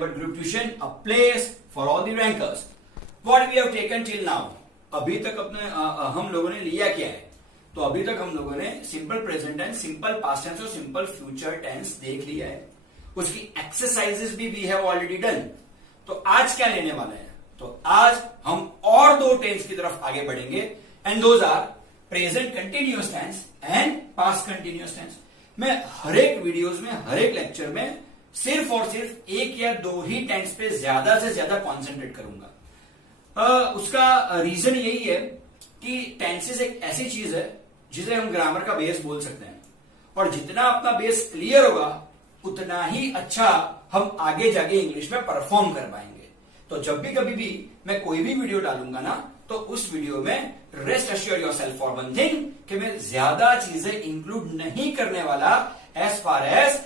but group tuition, a place for all the rankers. What we have taken till now? अभी तक अपने हम लोगों ने लिया क्या है? तो अभी तक हम लोगों ने simple present tense, simple past tense और सिंपल फ्यूचर टेंस देख लिया है. उसकी एक्सरसाइजेस भी वी हैव ऑलरेडी डन. तो आज क्या लेने वाले हैं? तो आज हम और दो टेंस की तरफ आगे बढ़ेंगे and those are present continuous tense and past continuous tense. मैं हर एक वीडियोस में, हर एक लेक्चर में सिर्फ और सिर्फ एक या दो ही टेंस पे ज्यादा से ज्यादा कॉन्सेंट्रेट करूंगा. उसका रीजन यही है कि टेंसेस एक ऐसी चीज है जिसे हम ग्रामर का बेस बोल सकते हैं, और जितना अपना बेस क्लियर होगा उतना ही अच्छा हम आगे जाके इंग्लिश में परफॉर्म कर पाएंगे. तो जब भी कभी भी मैं कोई भी वीडियो डालूंगा ना, तो उस वीडियो में rest assure yourself for one thing कि मैं ज्यादा चीजें इंक्लूड नहीं करने वाला as far as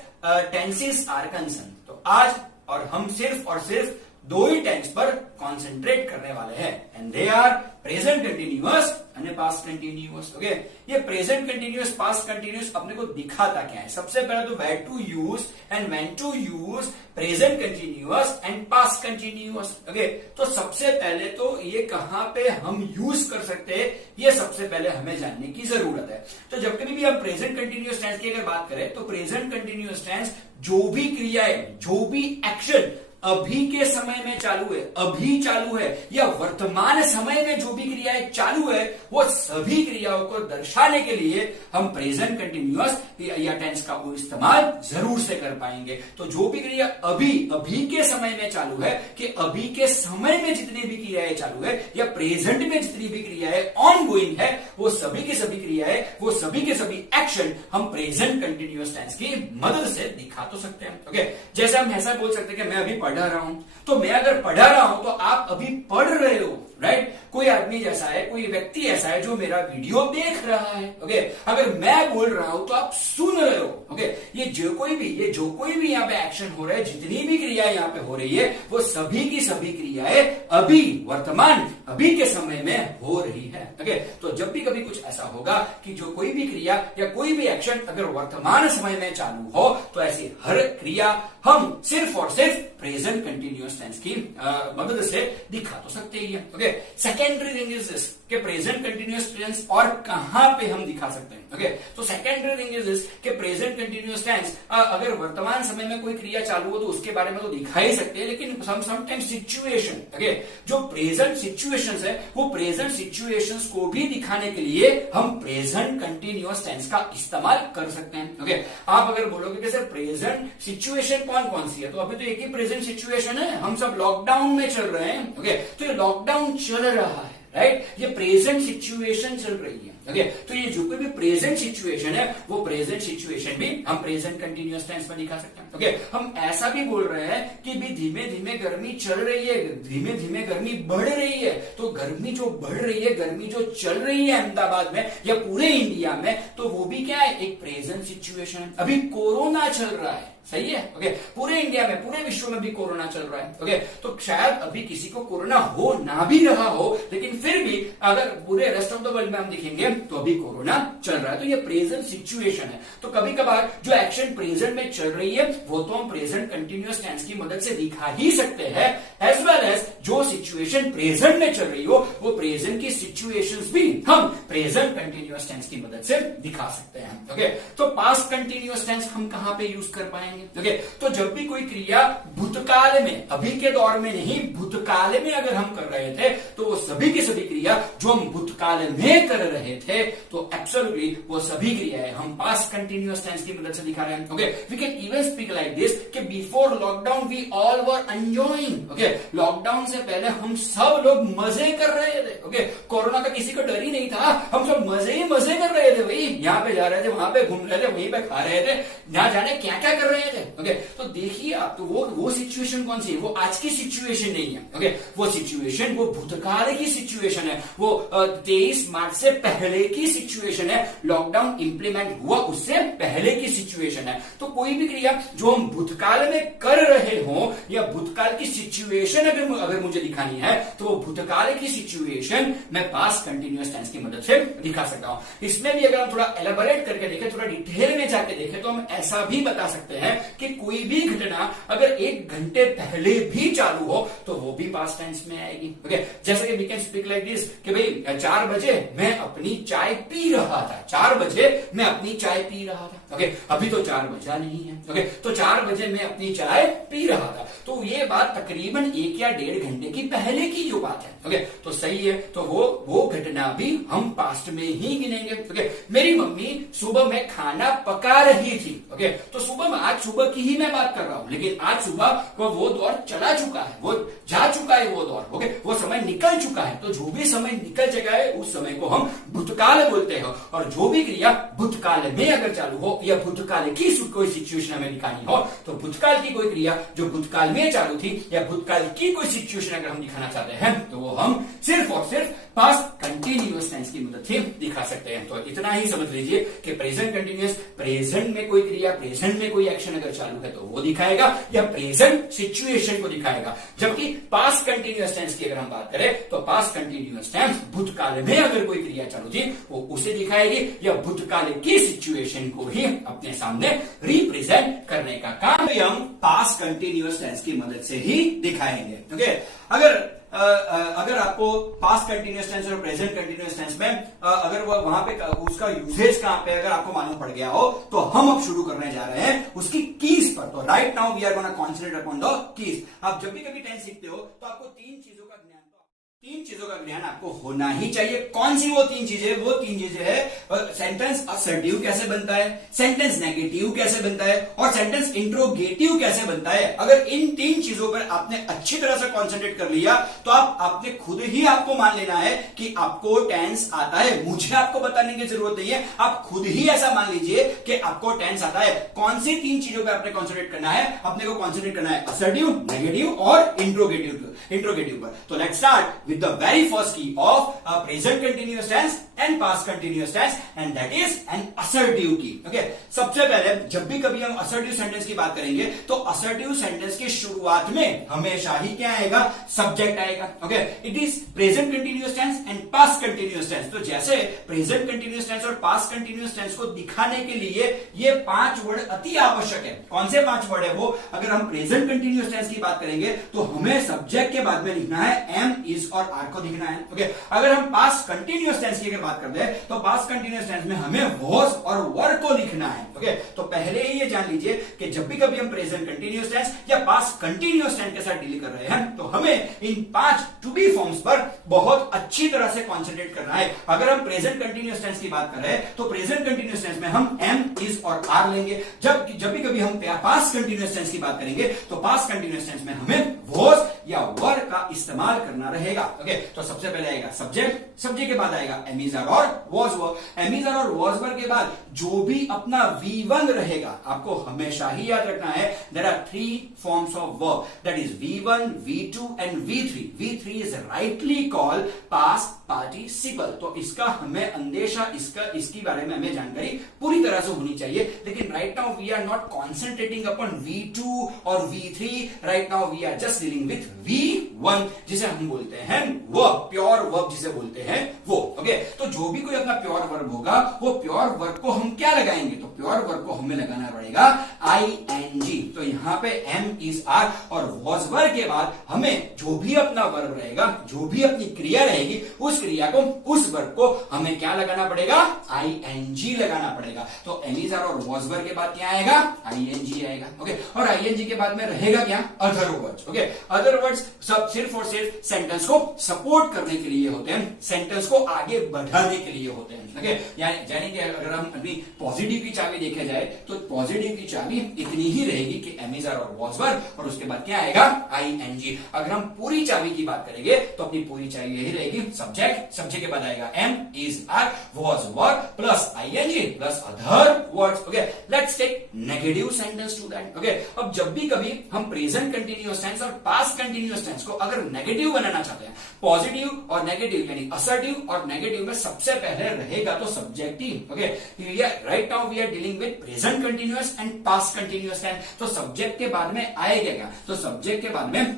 tenses are concern. तो आज और हम सिर्फ और सिर्फ दो ही टेंस पर कॉन्सेंट्रेट करने वाले हैं and they are present continuous and past continuous. Okay, ये प्रेजेंट कंटिन्यूअस, पास्ट कंटिन्यूअस अपने को दिखाता क्या है? सबसे पहले तो where to use and when to use present continuous and past continuous. Okay, तो सबसे पहले तो ये कहां पे हम यूज कर सकते हैं, ये सबसे पहले हमें जानने की जरूरत है. तो जब कभी भी हम प्रेजेंट कंटिन्यूअस टेंस की अगर बात करें तो प्रेजेंट कंटिन्यूअस टेंस जो भी क्रिया है, जो भी एक्शन अभी के समय में चालू है, अभी चालू है, या वर्तमान समय में जो भी क्रियाएं चालू है, वो सभी क्रियाओं को दर्शाने के लिए हम प्रेजेंट कंटिन्यूअस या टेंस का इस्तेमाल जरूर से कर पाएंगे. तो जो भी क्रिया अभी के समय में चालू है, कि अभी के समय में जितनी भी क्रियाएं चालू है, या प्रेजेंट में जितनी भी क्रियाएं ऑन गोइंग है, वो सभी की सभी क्रियाएं, वो सभी के सभी एक्शन हम प्रेजेंट कंटिन्यूअस टेंस की मदद से दिखा तो सकते हैं. ओके, जैसे हम ऐसा बोल सकते हैं कि मैं अभी पढ़ रहा हूं, तो मैं अगर पढ़ा रहा हूं तो आप अभी पढ़ रहे हो, राइट? कोई आदमी जैसा है, कोई व्यक्ति ऐसा है जो मेरा वीडियो देख रहा है. ओके, अगर मैं बोल रहा हूं तो आप सुन रहे हो. ओके, ये जो कोई भी यहाँ पे एक्शन हो रहा है, जितनी भी क्रियाएं यहाँ पे हो रही है, वो सभी की सभी क्रियाएं अभी वर्तमान, अभी के समय में हो रही है. ओके, तो जब भी कभी कुछ ऐसा होगा कि जो कोई भी क्रिया या कोई भी एक्शन अगर वर्तमान समय में चालू हो, तो ऐसी हर क्रिया हम सिर्फ और सिर्फ प्रेजेंट कंटिन्यूअस टेंस की मदद से दिखा तो सकते ही हैं. Okay, secondary thing is this कि प्रेजेंट कंटिन्यूअस टेंस और कहां पे हम दिखा सकते हैं. ओके, तो सेकेंडरी थिंग इज दिस कि प्रेजेंट कंटिन्यूअस टेंस अगर वर्तमान समय में कोई क्रिया चालू हो तो उसके बारे में तो दिखा ही सकते हैं, लेकिन समटाइम्स सिचुएशन, ओके, जो प्रेजेंट सिचुएशंस है, वो प्रेजेंट सिचुएशंस को भी दिखाने के लिए हम प्रेजेंट कंटिन्यूअस टेंस का इस्तेमाल कर सकते हैं. ओके, आप अगर बोलोगे कि सर प्रेजेंट सिचुएशन कौन सी है, तो अभी तो एक ही प्रेजेंट सिचुएशन है, हम सब लॉकडाउन में चल रहे हैं. ओके, तो ये लॉकडाउन चल रहा है, राइट? ये प्रेजेंट सिचुएशन चल रही है. ओके, तो ये जो कोई भी प्रेजेंट सिचुएशन है, वो प्रेजेंट सिचुएशन भी हम प्रेजेंट कंटिन्यूअस टेंस में दिखा सकते हैं. ओके, हम ऐसा भी बोल रहे हैं कि भी धीमे धीमे गर्मी चल रही है, धीमे धीमे गर्मी बढ़ रही है. तो गर्मी जो बढ़ रही है, गर्मी जो चल रही है अहमदाबाद में या पूरे इंडिया में, तो वो भी क्या है? एक प्रेजेंट सिचुएशन है. अभी कोरोना चल रहा है, सही है. ओके, पूरे इंडिया में, पूरे विश्व में भी कोरोना चल रहा है. ओके, तो शायद अभी किसी को कोरोना हो ना भी रहा हो, लेकिन फिर भी अगर पूरे रेस्ट ऑफ द वर्ल्ड में हम देखेंगे तो अभी कोरोना चल रहा है. तो ये प्रेजेंट सिचुएशन है. तो कभी कभार जो एक्शन प्रेजेंट में चल रही है, वो तो हम प्रेजेंट कंटिन्यूअस टेंस की मदद से दिखा ही सकते हैं, एज वेल एज जो सिचुएशन प्रेजेंट में चल रही हो, वो प्रेजेंट की सिचुएशंस भी हम प्रेजेंट कंटिन्यूअस टेंस की मदद से दिखा सकते हैं. ओके, तो पास्ट कंटिन्यूअस टेंस हम कहां पे यूज कर पाएंगे? ओके, तो जब भी कोई क्रिया भूतकाल में, अभी के दौर में नहीं, भूतकाल में अगर हम कर रहे थे, तो वो सभी की सभी क्रिया जो हम भूतकाल में कर रहे थे, तो एब्सोल्युटली वो सभी क्रियाएं हम पास्ट कंटिन्यूअस टेंस की मदद से दिखा रहे हैं. Okay, we can even speak like this कि before lockdown we all were enjoying. Okay, lockdown से पहले हम सब लोग मजे कर रहे थे. ओके, कोरोना का किसी को डर ही नहीं था, हम सब मजे ही मजे कर रहे थे. भाई यहाँ पे जा रहे थे, वहां पे घूम रहे थे, वहीं पे खा रहे थे, ना जाने क्या क्या कर रहे थे. ओके, तो देखिए आप, तो वो सिचुएशन कौन सी है? वो आज की सिचुएशन नहीं है. ओके, वो सिचुएशन, वो भूतकाल की सिचुएशन है, वो 23 मार्च से पहले की सिचुएशन है. लॉकडाउन इंप्लीमेंट हुआ उससे पहले की सिचुएशन है. तो कोई भी क्रिया जो हम भूतकाल में कर रहे हो, या भूतकाल की सिचुएशन अगर मुझे दिखानी है, तो वो भूतकाल की सिचुएशन मैं मैं पास्ट कंटिन्यूअस टेंस की मदद से दिखा सकता हूं। इसमें भी अगर हम थोड़ा एलाबोरेट करके देखें, थोड़ा डिटेल में जाके देखें, तो हम ऐसा भी बता सकते हैं कि कोई भी घटना अगर 1 घंटे पहले भी चालू हो तो वो भी पास्ट टेंस में आएगी। ओके, जैसे कि we can speak like this कि भाई 4 बजे मैं अपनी चाय पी रहा था, 4 बजे मैं अपनी चाय पी रहा था। ओके, अभी तो 4 बजा नहीं है। ओके, तो 4 बजे मैं अपनी चाय पी रहा था, तो ये बात तकरीबन 1 या 1.5 घंटे की पहले की जो बात है। ओके, तो सही है, तो वो घटना भी हम पास्ट में ही गिनेंगे। ओके, मेरी मम्मी सुबह में खाना पका रही थी। ओके, तो सुबह में, आज सुबह की ही मैं बात कर रहा हूं, लेकिन आज सुबह को वो दौर चला चुका है, वो जा चुका है वो दौर। ओके, वो समय निकल चुका है, तो जो भी समय निकल चुका है उस समय को हम भूतकाल बोलते हैं। और जो भी क्रिया भूतकाल में अगर चालू हो या भूतकाल की कोई सिचुएशन हमें दिखानी हो, तो भूतकाल की कोई क्रिया जो भूतकाल में चालू थी या भूतकाल की कोई सिचुएशन अगर हम दिखाना चाहते हैं, तो वो हम सिर्फ और सिर्फ पास्ट कंटिन्यूअस टेंस की मदद से दिखा सकते हैं। तो इतना ही समझ लीजिए कि प्रेजेंट कंटिन्यूअस, प्रेजेंट में कोई क्रिया, प्रेजेंट में कोई एक्शन अगर चालू है तो वो दिखाएगा या प्रेजेंट सिचुएशन को दिखाएगा। जबकि पास्ट कंटिन्यूअस टेंस की अगर हम बात करें तो पास्ट कंटिन्यूअस टेंस भूतकाल में अगर कोई क्रिया चालू थी वो उसे दिखाएगी या भूतकाल की सिचुएशन को ही अपने सामने रिप्रेजेंट करने का काम हम पास्ट कंटिन्यूअस टेंस की मदद से ही दिखाएंगे। ओके, अगर आपको पास्ट कंटिन्यूअस टेंस और प्रेजेंट कंटिन्यूअस टेंस में अगर वो वहां पे उसका यूसेज कहां पे अगर आपको मालूम पड़ गया हो, तो हम अब शुरू करने जा रहे हैं उसकी कीज पर। तो right now we are gonna concentrate upon the keys. आप जब भी कभी टेंस सीखते हो तो आपको 3 चीजों का ज्ञान आपको होना ही चाहिए। कौन सी वो 3 चीजें? वो 3 चीजें है सेंटेंस असर्टिव कैसे बनता है, सेंटेंस नेगेटिव कैसे बनता है और सेंटेंस इंट्रोगेटिव कैसे बनता है। अगर इन 3 चीजों पर आपने अच्छी तरह से कॉन्सेंट्रेट कर लिया तो आपने खुद ही आपको मान लेना है कि आपको टेंस आता है। मुझे आपको बताने की जरूरत नहीं है, आप खुद ही ऐसा मान लीजिए कि आपको टेंस आता है। कौन सी 3 चीजों पर आपने कॉन्सेंट्रेट करना है? अपने को कॉन्सेंट्रेट करना है असर्टिव, नेगेटिव और इंट्रोगेटिव पर। तो let's start with the very first key of a present continuous tense and past continuous tense, and that is an assertive key. Okay, सबसे पहले जब भी कभी हम assertive sentence की बात करेंगे तो assertive sentence की शुरुआत में हमेशा ही क्या आएगा? सब्जेक्ट आएगा। Okay, it is present continuous tense and past continuous tense. तो जैसे present continuous tense और past continuous tense को दिखाने के लिए ये 5 वर्ड अति आवश्यक है। कौन से 5 वर्ड है वो? अगर हम present continuous tense की बात करेंगे तो हमें सब्जेक्ट के बाद में लिखना है am, is और are को दिखना है। ओके, अगर हम पास्ट कंटिन्यूअस टेंस की अगर बात करते हैं तो पास्ट कंटिन्यूअस टेंस में हमें was और were को लिखना है। ओके, तो पहले ही ये जान लीजिए कि जब भी कभी हम प्रेजेंट कंटिन्यूअस टेंस या पास्ट कंटिन्यूअस टेंस के साथ डील कर रहे हैं तो हमें इन 5 टू बी फॉर्म्स पर बहुत अच्छी तरह से कॉन्सेंट्रेट करना है। अगर हम प्रेजेंट कंटिन्यूअस टेंस की बात कर रहे हैं तो प्रेजेंट कंटिन्यूअस टेंस में हम am, is और are लेंगे। जब भी कभी हम पास्ट कंटिन्यूअस टेंस की बात करेंगे तो पास्ट कंटिन्यूअस टेंस में हमें was या were का इस्तेमाल करना रहेगा। ओके, तो सबसे पहले आएगा सब्जेक्ट, सब्जेक्ट के बाद आएगा am, is, are और was, were। am, is, are और was, were के बाद जो भी अपना V1 रहेगा आपको हमेशा ही याद रखना है there are 3 forms of verb, that is V1, V2 and V3. V3 is rightly called past participle। तो इसका हमें अंदेशा, इसकी बारे में हमें जानकारी पूरी तरह से होनी चाहिए। लेकिन right now we are not concentrating upon V2 और V3, right now we are just dealing with V1 जिसे हम बोलते हैं वर्ब, प्योर वर्ब जिसे बोलते हैं वो। ओके, तो जो भी कोई अपना प्योर वर्ब होगा वो प्योर वर्ब को हम क्या लगाएंगे? तो प्योर वर्ब को हमें लगाना पड़ेगा ING। तो यहां पे am, is, are और was, were के बाद हमें जो भी अपना वर्ब रहेगा, जो भी अपनी क्रिया रहेगी, उस क्रिया को, उस वर्ब को हमें क्या लगाना पड़ेगा? ING लगाना पड़ेगा। तो am, is, are और was, were के बाद क्या आएगा? ING आएगा। ओके, और ING के बाद में रहेगा क्या? Other words. Okay, other words सब सिर्फ और सिर्फ सेंटेंस को सपोर्ट करने के लिए होते हैं, सेंटेंस को आगे बढ़ाने के लिए होते हैं। ओके, यानी कि अगर हम अभी पॉजिटिव की चाबी देखा जाए तो पॉजिटिव की चाबी इतनी ही रहेगी कि am, is, are और was, were और उसके बाद क्या आएगा? ING। अगर हम पूरी चाबी की बात करेंगे तो अपनी पूरी चाबी यही रहेगी सब्जेक्ट, सब्जेक्ट के बाद आएगा am, is, are, was, were plus ING plus other words. Okay, let's take negative sentence to that. Okay, अब जब भी कभी हम प्रेजेंट कंटिन्यूअस टेंस और पास्ट कंटिन्यूअस टेंस को अगर नेगेटिव बनाना चाहते हैं, पॉजिटिव और नेगेटिव यानी असर्टिव और नेगेटिव में सबसे पहले रहेगा तो subjective. Okay, right now we are dealing with present continuous and past continuous tense. तो सब्जेक्ट के बाद में आएगा क्या? तो सब्जेक्ट के बाद में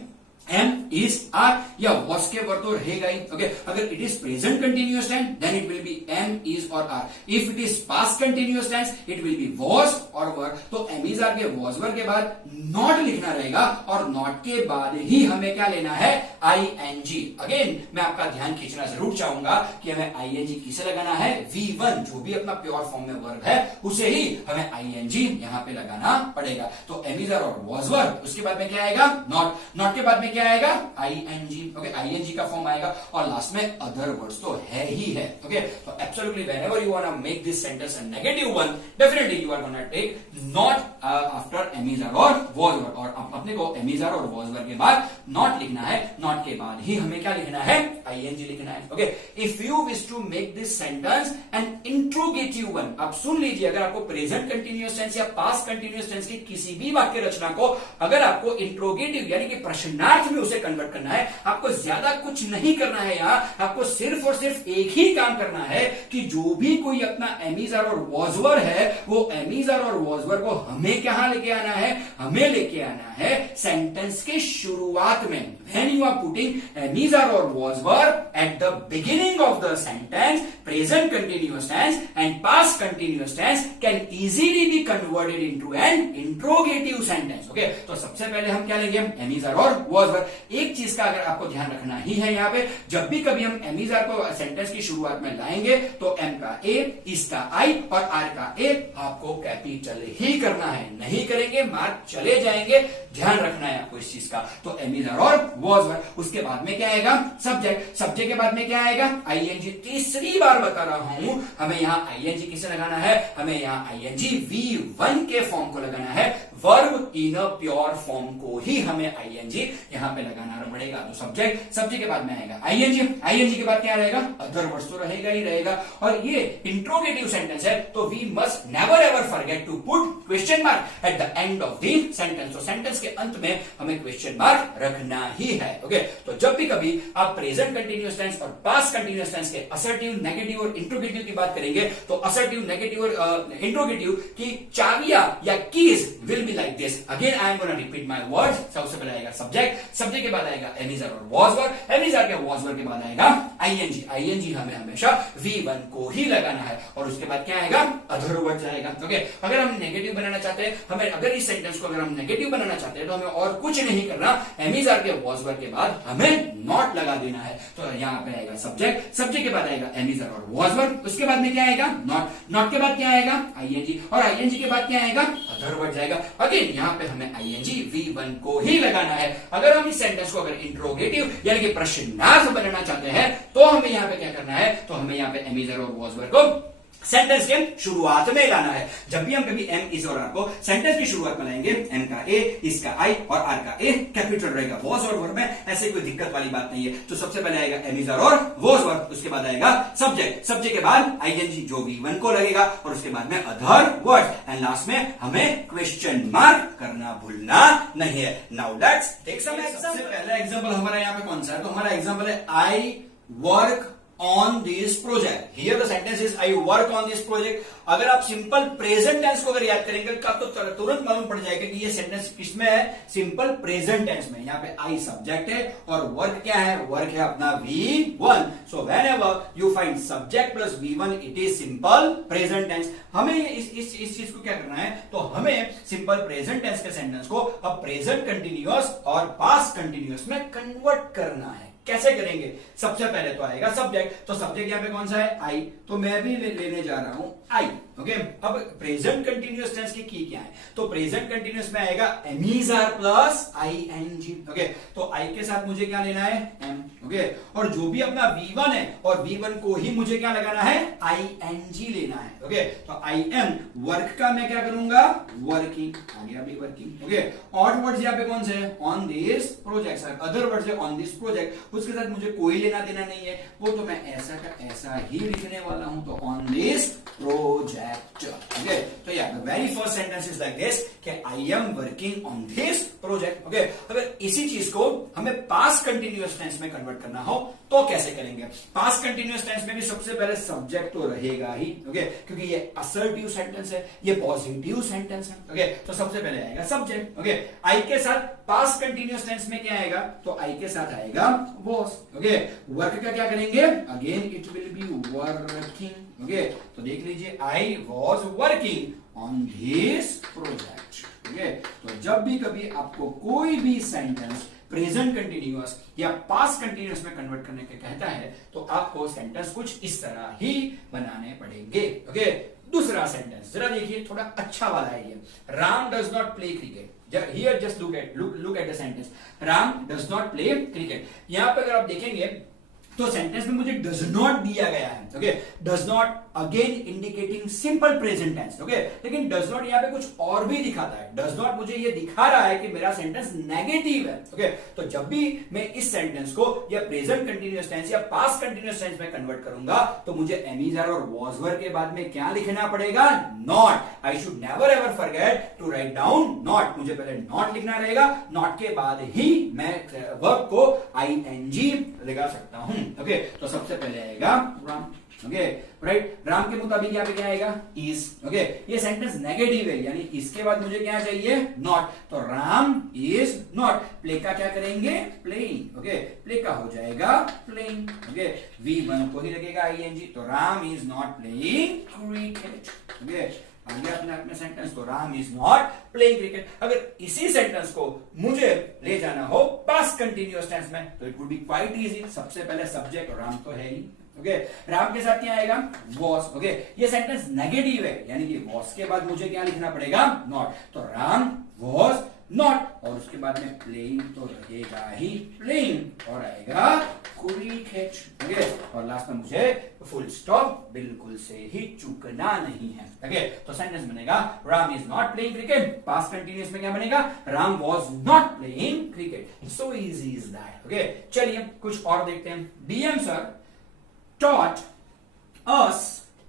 एम इज आर या वॉज के वर्ड तो रहेगा ही. ओके, अगर it is present continuous tense then it will be am is और are. If it is past continuous tense it will be was और वर. तो एम इज आर के वॉज वर के बाद नॉट लिखना रहेगा और नॉट के बाद ही हमें क्या लेना है, आई एन जी. अगेन मैं आपका ध्यान खींचना जरूर चाहूंगा कि हमें आई एन जी किसे लगाना है, V1 जो भी अपना प्योर फॉर्म में वर्ब है उसे ही हमें आई एन जी यहां पे लगाना पड़ेगा. तो एम इज आर और वॉज वर, उसके बाद में क्या आएगा, नॉट. नॉट के बाद में क्या आएगा, I N G. Okay, I N G का फॉर्म आएगा और लास्ट में अदर वर्ड्स तो है ही है. ओके, तो absolutely whenever you want to make this sentence a negative one, definitely you are gonna take not after am is are और was were. और अपने को एम इज आर और वॉज वर के बाद नॉट लिखना है, नॉट के बाद ही हमें क्या लिखना है, आई एन जी लिखना है. Okay, if you wish to make this sentence an interrogative one. अब सुन लीजिए, अगर आपको प्रेजेंट कंटिन्यूअस टेंस या पास्ट कंटिन्यूअस टेंस की किसी भी वाक्य रचना को अगर आपको इंट्रोगेटिव यानी कि प्रश्नार्थ में उसे कन्वर्ट करना है, आपको ज्यादा कुछ नहीं करना है. यहां आपको सिर्फ और सिर्फ एक ही काम करना है कि जो भी कोई अपना एम इज आर और वॉज वर है वो एम इज आर और वॉज वर को हमें क्या लेके आना है, हमें लेके आना है सेंटेंस के शुरुआत में. When you are putting am is are or was were at the beginning of the sentence, present continuous tense and past continuous tense can easily be converted into an interrogative sentence. Okay, तो सबसे पहले हम क्या लेंगे, am is are or was were. एक चीज का अगर आपको ध्यान रखना ही है, यहाँ पे जब भी कभी हम am is are को सेंटेंस की शुरुआत में लाएंगे तो m का a, is का I और r का a आपको कैपिटल ही करना है. नहीं करेंगे मार्क चले जाएंगे, ध्यान रखना है आपको इस चीज का. तो am is are और was were. उसके बाद में क्या आएगा, सब्जेक्ट. सब्जेक्ट के बाद में क्या आएगा, आईएनजी. तीसरी बार बता रहा हूं हमें यहाँ आईएनजी किसे लगाना है, हमें यहाँ आईएनजी V1 के फॉर्म को लगाना है. Verb in a pure form को ही हमें आईएनजी यहाँ पे लगाना पड़ेगा. तो सब्जेक्ट, सब्जेक्ट के बाद में आएगा आईएनजी. आईएनजी के बाद क्या रहेगा, अदर वर्ड्स तो रहेगा ही रहेगा. और ये इंट्रोगेटिव सेंटेंस है तो we must never ever forget to put question mark at the end of the sentence. तो सेंटेंस के अंत में हमें क्वेश्चन मार्क रखना ही है. ओके, तो जब भी कभी आप प्रेजेंट कंटिन्यूअस टेंस और पास्ट कंटिन्यूअस टेंस के असर्टिव, नेगेटिव और इंट्रोगेटिव की बात करेंगे तो असर्टिव, नेगेटिव और इंट्रोगेटिव की चाबियां या keys will be like this. Again I am gonna repeat my words. सबसे पहले आएगा सब्जेक्ट, सब्जेक्ट के बाद आएगा एम इज आर और was were, am is are के वॉज वर के बाद आएगा आईएनजी. आईएनजी हमें हमेशा V1 को ही लगाना है और उसके बाद क्या आएगा, अदर वर्ड्स आएगा. ओके, अगर हम नेगेटिव बनाना चाहते हैं, हमें अगर इस सेंटेंस को अगर हम नेगेटिव बनाना चाहते हैं तो हमें और कुछ नहीं करना, एम इज आर के वॉज वर के बाद हमें नॉट लगा देना है. तो यहाँ पे आएगा सब्जेक्ट, सब्जेक्ट के बाद आएगा एम इज आर और वॉज वर, उसके बाद में क्या आएगा, नॉट. नॉट के बाद क्या आएगा, आईएनजी और आईएनजी के बाद क्या आएगा, अदर वर्ड आएगा. अगेन यहाँ पे हमें आईएनजी V1 को ही लगाना है. अगर हम इस सेंटेंस को अगर इंट्रोगेटिव यानी कि प्रश्नार्थ बनाना चाहते हैं तो हमें यहाँ पे क्या करना है, तो हमें यहाँ पे एम इज आर और वॉज वर को सेंटेंस के शुरुआत में लाना है. जब भी हम कभी एम इज और आर को सेंटेंस की शुरुआत में लाएंगे, एम का ए, इस का आई और आर का ए कैपिटल रहेगा. वॉज और वर्ब में ऐसे कोई दिक्कत वाली बात नहीं है. तो सबसे पहले आएगा एम इज आर और वॉज वर्ब, उसके बाद आएगा सब्जेक्ट, सब्जेक्ट के बाद आईएनजी जो V1 को लगेगा और उसके बाद में अदर वर्ड एंड लास्ट में हमें क्वेश्चन मार्क करना भूलना नहीं है. Now let's take some example. पहला एग्जांपल हमारा यहाँ पे कौन सा है, तो हमारा एग्जांपल है I work on this project. Here the sentence is I work on this project. अगर आप सिंपल प्रेजेंट टेंस को अगर याद करेंगे तो आपको तुरंत मालूम पड़ जाएगा कि ये सेंटेंस किसमें है, सिंपल प्रेजेंट टेंस में. यहाँ पे आई सब्जेक्ट है और वर्क क्या है, वर्क है अपना V1. So whenever you find subject plus V1 it is simple present tense. हमें इस चीज को क्या करना है, तो हमें सिंपल प्रेजेंट टेंस के सेंटेंस को अब प्रेजेंट कंटिन्यूअस और पास्ट कंटिन्यूअस में कन्वर्ट करना है. कैसे करेंगे, सबसे पहले तो आएगा सब्जेक्ट. तो सब्जेक्ट यहाँ पे कौन सा है, आई. तो मैं भी लेने जा रहा हूं आई. ओके, अब प्रेजेंट कंटिन्यूअस टेंस की क्या है, तो प्रेजेंट कंटिन्यूअस में आएगा am is are plus I N G. Okay, तो आई के साथ मुझे क्या लेना है, एम. ओके, और जो भी अपना V1 है और V1 को ही मुझे क्या लगाना है, आईएनजी लेना है. ओके, तो आई एम वर्क का मैं क्या करूंगा, वर्किंग. आ गया अभी वर्किंग. ओके, ऑड वर्ड्स यहाँ पे कौन से है, on this project. Other words है ऑन दिस प्रोजेक्ट, उसके साथ मुझे कोई लेना देना नहीं है, वो तो मैं ऐसा का ऐसा ही लिखने वाला हूं. तो ऑन दिस प्रोजेक्ट. ओके, तो या the very first sentence is like this कि I am working on this project. Okay, अगर इसी चीज को हमें पास्ट कंटिन्यूअस टेंस में कन्वर्ट करना हो तो कैसे करेंगे? पास्ट कंटिन्यूअस टेंस में भी सबसे पहले सब्जेक्ट तो रहेगा ही, ओके, क्योंकि ये असर्टिव सेंटेंस है, ये पॉजिटिव सेंटेंस है। ओके, तो सबसे पहले आएगा सब्जेक्ट। ओके, आई के साथ पास्ट कंटिन्यूअस टेंस में क्या आएगा? तो आई के साथ आएगा वॉज। ओके, वर्क का क्या करेंगे? Again it will be working. Okay, तो देख लीजिए, I was working on this project. Okay, तो जब भी कभी आपको कोई भी सेंटेंस प्रेजेंट कंटिन्यूअस या पास्ट कंटिन्यूअस में कन्वर्ट करने के कहता है तो आपको सेंटेंस कुछ इस तरह ही बनाने पड़ेंगे। ओके, दूसरा सेंटेंस जरा देखिए, थोड़ा अच्छा वाला है ये। Ram does not play cricket. Here just look at the sentence, Ram does not play cricket. यहां पर अगर आप देखेंगे तो सेंटेंस में मुझे डज नॉट दिया गया है। Okay, does not again indicating simple present tense. Okay, लेकिन डज नॉट यहां पे कुछ और भी दिखाता है। डज नॉट मुझे ये दिखा रहा है कि मेरा सेंटेंस नेगेटिव है। ओके, तो जब भी मैं इस सेंटेंस को या प्रेजेंट कंटिन्यूअस टेंस या पास्ट कंटिन्यूअस टेंस में कन्वर्ट करूंगा तो मुझे एमीजर और वॉज वर के बाद में क्या लिखना पड़ेगा? Not. I should never ever forget to write down not. मुझे पहले नॉट लिखना रहेगा, नॉट के बाद ही मैं वर्ब को आईएनजी लगा सकता हूं। ओके, तो सबसे पहले आएगा राम। ओके, राइट, राम के मुताबिक यहाँ पे क्या आएगा? इज। ओके, ये सेंटेंस नेगेटिव है, यानी इसके बाद मुझे क्या चाहिए? नॉट। तो राम इज नॉट। प्ले का क्या करेंगे? प्लेइंग। ओके, प्ले का हो जाएगा प्लेइंग। ओके, V1 को ही लगेगा आईएनजी, तो Ram is not playing cricket. Okay, आगे अपने आप में सेंटेंस, तो Ram is not playing cricket. अगर इसी सेंटेंस को मुझे ले जाना हो पास्ट कंटिन्यूअस टेंस में तो it would B quite easy. सबसे पहले सब्जेक्ट, और राम तो है ही। ओके, राम के साथ क्या आएगा? वॉज। ओके, ये सेंटेंस नेगेटिव है, यानी कि वॉज के बाद मुझे क्या लिखना पड़ेगा? नॉट। तो राम वॉज नॉट, और उसके बाद में प्लेइंग तो रहेगा ही प्लेइंग, और आएगा क्रिकेट। ओके, और लास्ट में मुझे फुल स्टॉप बिल्कुल से ही चूकना नहीं है। ओके, तो सेंटेंस बनेगा Ram is not playing cricket. Past continuous में क्या बनेगा? Ram was not playing cricket. So easy is that. Okay, चलिए कुछ और देखते हैं। DM sir taught us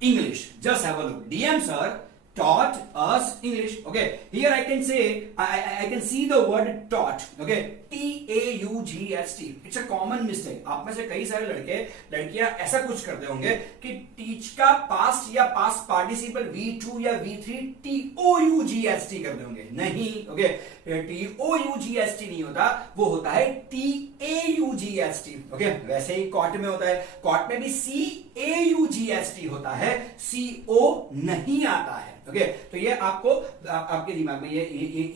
English. Just have a look. DM sir taught us English. Okay, here I can say I can see the word taught. Okay, TAUGHT. It's a common mistake. आप में से कई सारे लड़के लड़कियां ऐसा कुछ करते होंगे कि टीच का पास्ट या पास्ट पार्टिसिपल V2 या V3 TOUGHT करते होंगे। नहीं, ओके, TOUGHT नहीं होता, वो होता है TAUGHT। ओके, वैसे ही कॉट में होता है, कॉट में भी CAUGHT होता है, CO नहीं आता है। ओके, तो ये आपको आपके दिमाग में ये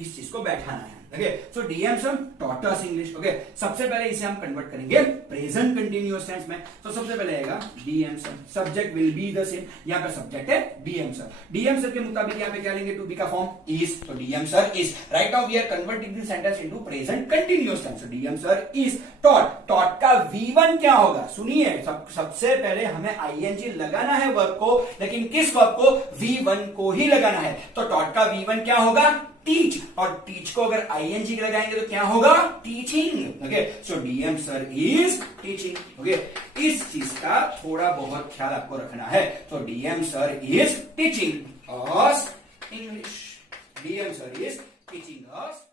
इस चीज को बैठाना है। Okay, so DM sir taught us English. Okay, सबसे पहले इसे हम कन्वर्ट करेंगे प्रेजेंट कंटिन्यूअस टेंस में। तो सबसे पहले आएगा DM sir, subject will be the same, यहाँ पे सब्जेक्ट है डीएम सर। डीएम सर के मुताबिक यहाँ पे क्या लेंगे? टू बी का फॉर्म इज, तो DM sir is. Right now we are converting this sentence into present continuous tense. DM sir is taught. Taught का V1 क्या होगा? सुनिए, सबसे पहले हमें आईएनजी लगाना है वर्ब को, लेकिन किस वर्ब को? V1 को ही लगाना है। तो टॉट का V1 क्या होगा? टीच, और टीच को अगर आईएनजी लगाएंगे तो क्या होगा? Teaching. Okay, so DM sir is teaching. Okay, इस चीज का थोड़ा बहुत ख्याल आपको रखना है। तो DM sir is teaching us English. DM sir is teaching us.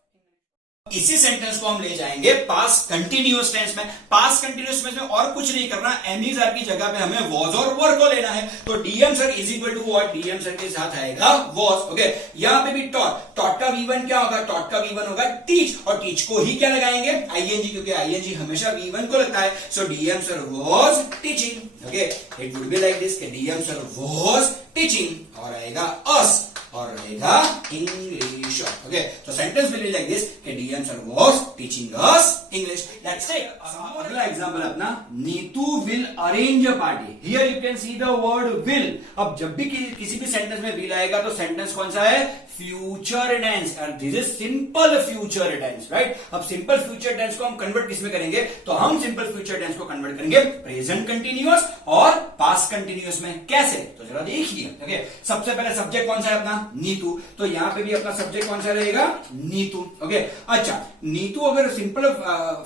इसी सेंटेंस को हम ले जाएंगे पास्ट कंटिन्यूअस टेंस में। पास्ट कंटिन्यूअस में और कुछ नहीं करना, एमीज आर की जगह पे हमें वॉज और वर को लेना है। तो DM sir is equal to what? DM sir के साथ आएगा वॉज। ओके, यहां पे भी टॉट, टॉट का V1 क्या होगा? टॉट का V1 होगा टीच, और टीच को ही क्या लगाएंगे? आईएनजी, क्योंकि आईएनजी हमेशा V1 को लगता है। So DM sir was teaching. Okay, it would be like this, DM sir was teaching, और आएगा अस, और रहेगा इंग्लिश। ओके, तो sentence will be like this कि DM sir was teaching us English. Let's take अगला example अपना, Neetu will arrange a party. Here you can see the word will. अब जब भी किसी भी सेंटेंस में विल आएगा तो सेंटेंस कौन सा है? फ्यूचर टेंस, और this is simple future tense. Right, अब सिंपल फ्यूचर टेंस को हम कन्वर्ट किसमें करेंगे? तो हम सिंपल फ्यूचर टेंस को कन्वर्ट करेंगे प्रेजेंट कंटिन्यूअस और पास्ट कंटिन्यूअस में। कैसे? तो जरा देखिए। ओके, सबसे पहले सब्जेक्ट कौन सा है अपना, नीतू, तो यहां पे भी अपना सब्जेक्ट कौन सा रहेगा, नीतू। ओके, अच्छा, नीतू अगर सिंपल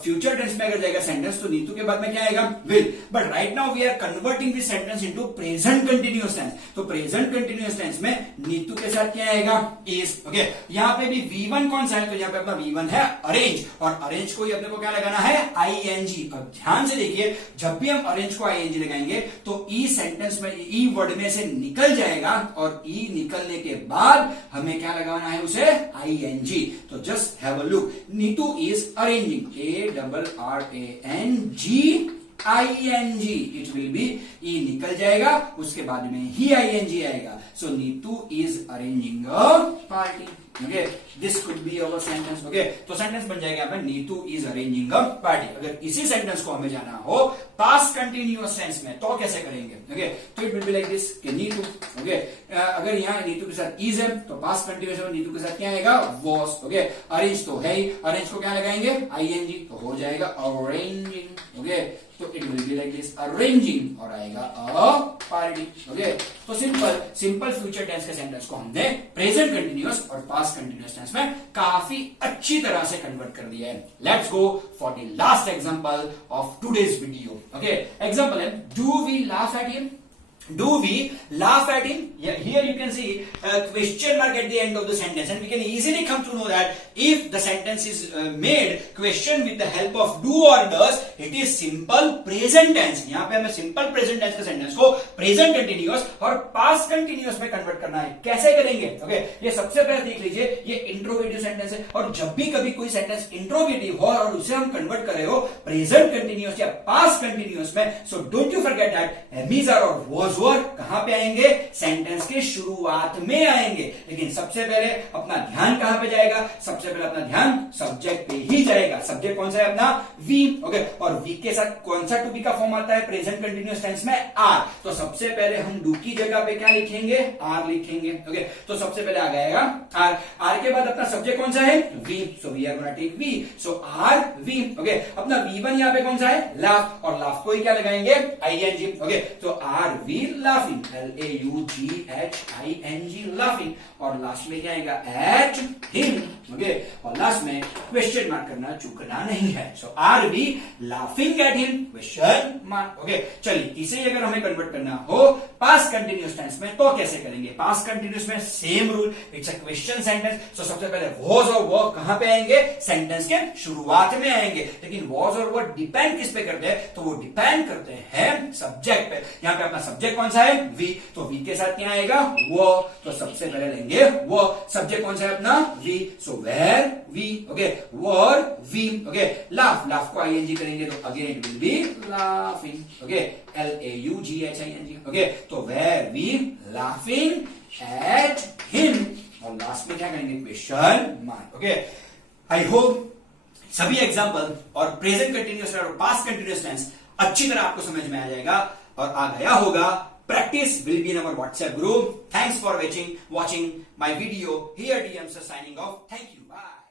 फ्यूचर टेंस में अगर जाएगा सेंटेंस, तो नीतू के बाद में क्या आएगा, will. But right now we are converting this sentence into present continuous tense, तो प्रेजेंट कंटिन्यूअस टेंस में नीतू के साथ क्या आएगा, इज। ओके, यहां पे भी V1 कौन सा है, तो यहां पे अपना V1 है अरेंज, और अरेंज को ही अपने को क्या लगाना है, ING। अब ध्यान से देखिए, जब भी हम अरेंज को ING लगाएंगे तो ई सेंटेंस में, ई वर्ड में से निकल जाएगा, और ई निकलने के बाद हमें क्या लगाना है उसे, ING। तो just have a look, Neetu is arranging, ARRANG, it will be, E निकल जाएगा, उसके बाद में ही ING आएगा। So Neetu is arranging a party. Okay, this could be our sentence. Okay, तो सेंटेंस बन जाएगा यहाँ पे, Neetu is arranging a party. अगर इसी सेंटेंस को हमें जाना हो पास्ट कंटिन्यूअस टेंस में, तो कैसे करेंगे। ओके, तो it will be like this कि नीतू। ओके, अगर यहाँ नीतू के साथ इज है, तो पास्ट कंटिन्यूअस में नीतू के साथ क्या आएगा, वॉज। ओके, अरेंज तो है ही, अरेंज को क्या लगाएंगे, ING, तो हो जाएगा अरेंजिंग। ओके, तो it will be like this arranging, और आएगा अ पार्टी। ओके, तो सिंपल फ्यूचर टेंस के सेंटेंस को हमने प्रेजेंट कंटिन्यूअस और पास्ट कंटिन्यूअस टेंस में काफी अच्छी तरह से कन्वर्ट कर दिया है। Let's go for the last example of today's video. Okay, example है, do we laugh at him, do we laugh at him? Yeah, here you can see a question mark at the end of the sentence, and we can easily come to know that if the sentence is made question with the help of do or does, it is simple present tense। यहाँ पे हमें simple present tense के sentence को present continuous और past continuous में convert करना है। कैसे करेंगे? Okay, ये सबसे पहले देख लीजिए, ये इंट्रोगेटिव सेंटेंस है, और जब भी कभी कोई सेंटेंस इंट्रोगेटिव हो और उसे हम कन्वर्ट कर रहे हो प्रेजेंट कंटिन्यूअस या पास्ट कंटिन्यूअस में, so don't you forget that am is are और वाज कहां पे आएंगे, सेंटेंस के शुरुआत में आएंगे। लेकिन सबसे पहले अपना ध्यान कहां पे जाएगा, सबसे पहले अपना ध्यान सब्जेक्ट पे ही जाएगा। सब्जेक्ट कौन सा है अपना, वी। ओके, और वी के साथ कौन सा टू बी का फॉर्म आता है प्रेजेंट कंटिन्यूअस टेंस में, आर। तो सबसे पहले हम डू की जगह पे क्या लिखेंगे, आर लिखेंगे। ओके, तो सबसे पहले आ जाएगा आर। आर के बाद अपना सब्जेक्ट कौन सा है, we, so we are gonna take we, so are we. Okay, अपना V1 यहां पे कौन सा है, लाफ, और लाफ को ही क्या लगाएंगे, ING। ओके, तो are we laughing, LAUGHING, laughing, और लास्ट में क्या आएगा, at him। ओके, और लास्ट में क्वेश्चन मार्क करना चूकना नहीं है। So are we laughing at him, question mark. Okay, चलिए इसे अगर हमें कन्वर्ट करना हो पास्ट कंटिन्यूअस टेंस में, तो कैसे करेंगे। पास्ट कंटिन्यूअस में same rule, it's a question sentence. So सबसे पहले वॉज और वो कहां पे आएंगे, सेंटेंस के शुरुआत में आएंगे। लेकिन वॉज और वो डिपेंड किस पे करते हैं, तो वो डिपेंड करते हैं सब्जेक्ट पे। यहां पे अपना सब्जेक्ट कौन सा है, वी, तो वी के साथ क्या आएगा, वो, तो सबसे पहले लेंगे वो। सब्जेक्ट कौन सा है अपना, we, so were we. Okay, were we. Okay, laugh, laugh को ING करेंगे, तो again it will be laughing. Okay, LAUGHING। Okay, तो were we laughing at him, और लास्ट में क्या करेंगे, question mark. Okay, I hope सभी एग्जांपल और प्रेजेंट कंटिन्यूअस और पास्ट कंटिन्यूअस टेंस अच्छी तरह आपको समझ में आ जाएगा और आ गया होगा। Practice will be in our WhatsApp group. Thanks for watching my video. Here DM sir signing off. Thank you. Bye.